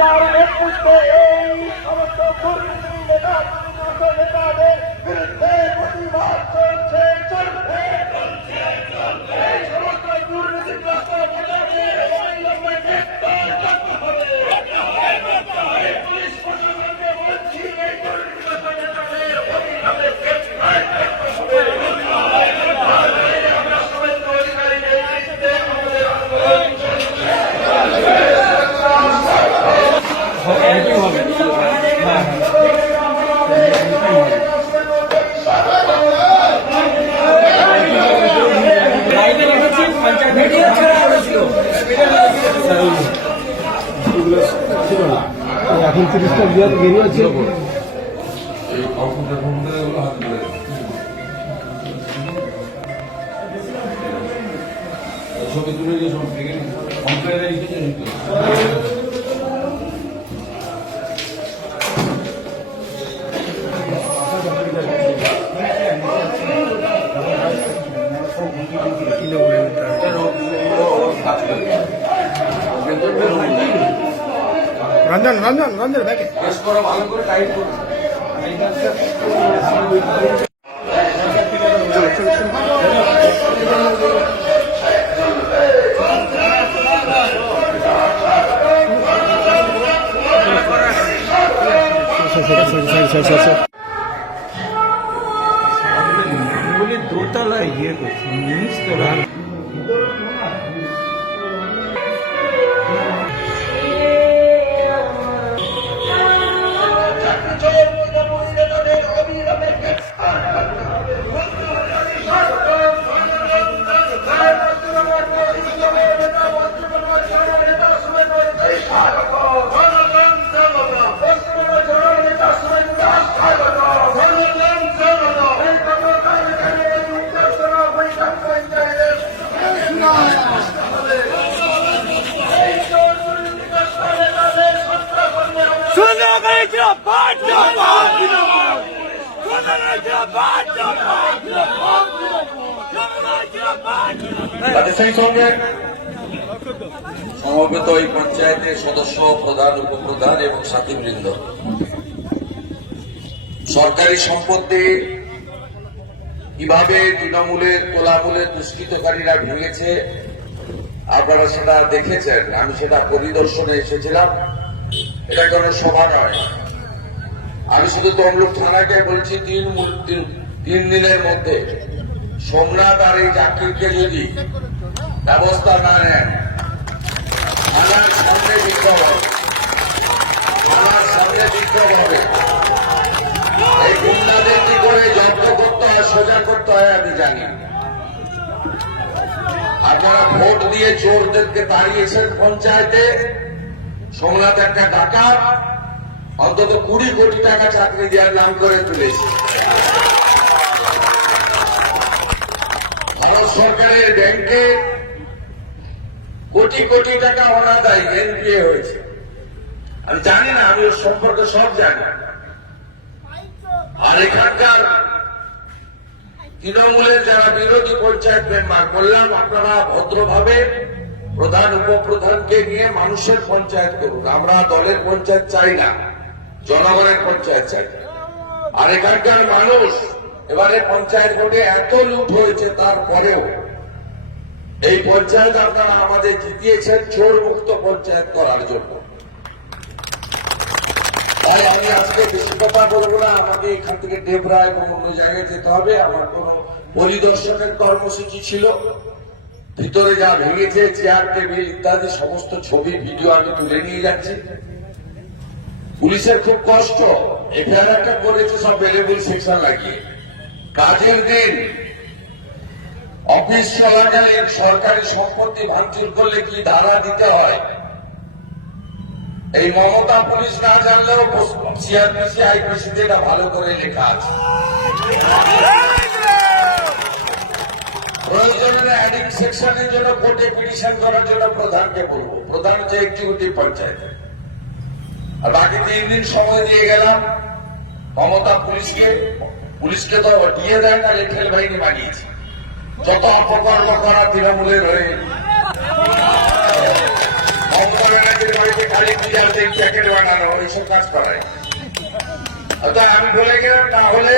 তার নেতৃত্বে এই সমস্ত দুর্নীতি নেতাদের বিরুদ্ধে প্রতিবাদ চলছে চলবে এই সমস্ত দুর্নীতিগ্রস্ত নেতাদের অবিলম্বে গ্রেফতার করতে হবে। পুলিশ প্রশাসনকে বলছি এই দুর্নীতিগ্রস্ত নেতাদের অবিলম্বে গ্রেফতার করতে হবে। আমরা সমস্ত অধিকারীদের নেতৃত্বে আমাদের আন্দোলন এখন 30টা বেরিয়েছে ছবি তুলে দিয়ে সব থেকে কমপ্লেনে লিখেছেন তো রঞ্জন রঞ্জন রঞ্জন দেখে প্রেস করা ভালো করে টাইট করুন। দোতলা ইয়ে করছে নিচতলা সেই সঙ্গে সমবেত এই পঞ্চায়েতের সদস্য, প্রধান, উপপ্রধান এবং সাথীবৃন্দ, সরকারি সম্পত্তি কিভাবে তৃণমূলের তোলামূলের দুষ্কৃতকারীরা ভেঙেছে আপনারা সেটা দেখেছেন। আমি সেটা পরিদর্শনে এসেছিলাম। এটা কোনো সভা নয়। আমি শুধু তমলুক থানাকে বলছি 3 দিনের মধ্যে সোমনাথ আর এই জাকিরকে যদি ব্যবস্থা না নেন, থানার সামনে বিক্ষোভ হবে, থানার সামনে বিক্ষোভ হবে। এই গুন্ডাদের কি করে জব্দ করতে হয়, সোজা করতে হয় আমি জানি। আপনারা ভোট দিয়ে চোরদেরকে তাড়িয়েছেন পঞ্চায়েতে। সোমনাথ একটা ডাকাত, অন্তত 20 কোটি টাকা চাকরি দেওয়ার নাম করে তুলেছে। ভারত সরকারের ব্যাংকে কোটি কোটি টাকা অনাদায়ী এনপিএ হয়েছে। আমি জানি না, আমি ওর সম্পর্কে সব জানি। আর এখানকার তৃণমূলের যারা বিরোধী পঞ্চায়েত মেম্বার, বললাম আপনারা ভদ্রভাবে প্রধান উপপ্রধানকে নিয়ে মানুষের পঞ্চায়েত করুন। আমরা দলের পঞ্চায়েত চাই না, জনগণের পঞ্চায়েত চাই। আর এখানকার মানুষ এবারে পঞ্চায়েত ভোটে এত লুট হয়েছে, তারপরেও এই পঞ্চায়েত আপনারা আমাদের জিতিয়েছেন চোর মুক্ত পঞ্চায়েত করার জন্য। তাই আমি আজকে বেশি কথা বলবো না। আমাকে এখান থেকে ডেবরা এবং অন্য জায়গায় যেতে হবে। আমার কোন পরিদর্শনের কর্মসূচি ছিল। ভিতরে যা ভেঙেছে, চেয়ার টেবিল ইত্যাদি সমস্ত ছবি ভিডিও আমি তুলে নিয়ে যাচ্ছি। পুলিশের খুব কষ্ট। এফআইআর একটা করেছে সব বেলেবুল সেকশন লাগিয়ে। কাজের দিন অফিস চলাকালীন সরকারি সম্পত্তি ভাঙচুর করলে কি ধারা দিতে হয়, এই মমতা পুলিশ না জানলেও সিআরপিসি আইপিসিতে এটা ভালো করে লেখা আছে। প্রয়োজনে অ্যাডিং সেকশনের জন্য কোর্টে পিটিশন করার জন্য প্রধানকে বলবো। প্রধান হচ্ছে এক্সিকিউটিভ পঞ্চায়েত। আর বাকি 3 দিন সময় দিয়ে গেলাম মমতা পুলিশকে তো দিয়ে দেয় না, রেখেল বাহিনী বানিয়েছে। যত অপকর্ম করা তৃণমূলের হয়ে কালী পূজাতে জ্যাকেট বানানো এইসব কাজ করায়। অর্থাৎ আমি বলে গেলাম, না হলে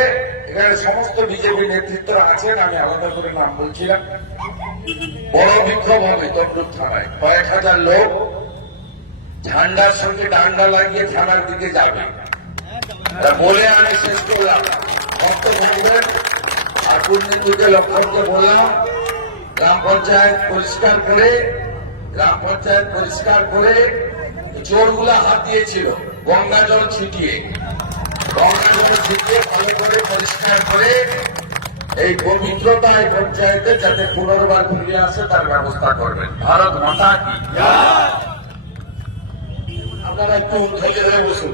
এখানে সমস্ত বিজেপি নেতৃত্বরা আছেন, আমি আলাদা করে নাম বলছিলাম। বড় বিক্ষোভ হবে তমলুক থানায়, কয়েক হাজার লোক ঝান্ডার সঙ্গে ডান্ডা লাগিয়ে থানার দিকে যাবে। তা বলে আমি শেষ করলাম, ভক্ত থাকবেন। আর দুর্নীতিকে লক্ষ্যকে বললাম, গ্রাম পঞ্চায়েত পরিষ্কার করে চোরগুলা হাত দিয়েছিল গঙ্গা জল ছিটিয়ে ভালো করে পরিষ্কার করে এই পবিত্রতা এই পঞ্চায়েতে যাতে পুনর্বার ফিরে আসে তার ব্যবস্থা করবেন। ভারত মাতা কি। আপনারা একটু ধৈর্য ধরে বসুন।